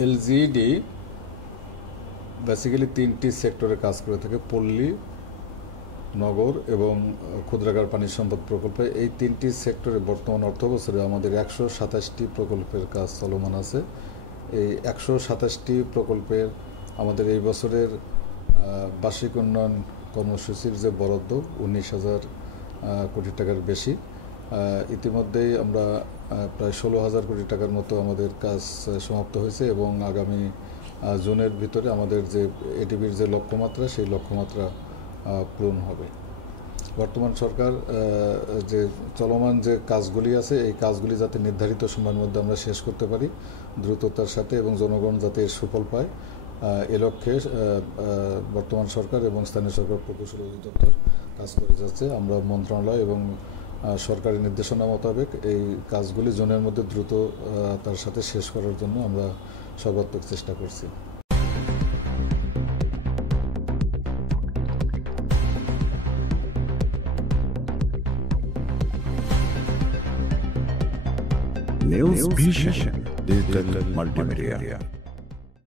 LGED basically তিনটি সেক্টরে কাজ করে থাকে: পল্লী, নগর এবং ক্ষুদ্রাগার পানি সম্পদ প্রকল্পে। এই তিনটি সেক্টরে বর্তমান অর্থবছরে আমাদের 127টি প্রকল্পের কাজ চলমান আছে। এই 127টি প্রকল্পের আমাদের এই বছরের বার্ষিক উন্নয়ন কর্মসূচির যে বরাদ্দ 19,000 কোটি টাকার বেশি। ইতিমধ্যেই আমরা প্রায় 16,000 কোটি টাকার মতো আমাদের কাজ সমাপ্ত হয়েছে এবং আগামী জুনের ভিতরে আমাদের যে এডিবির যে লক্ষ্যমাত্রা, সেই লক্ষ্যমাত্রা পূরণ হবে। বর্তমান সরকার যে চলমান যে কাজগুলি আছে, এই কাজগুলি যাতে নির্ধারিত সময়ের মধ্যে আমরা শেষ করতে পারি দ্রুততার সাথে এবং জনগণ যাতে এর সুফল পায়, এ লক্ষ্যে বর্তমান সরকার এবং স্থানীয় সরকার প্রকৌশল অধিদপ্তর কাজ করে যাচ্ছে। আমরা মন্ত্রণালয় এবং সরকারি নির্দেশনা মোতাবেক এই কাজগুলি জোনের মধ্যে দ্রুত তার সাথে শেষ করার জন্য আমরা সর্বাত্মক চেষ্টা করছি। News Vision Digital Multimedia.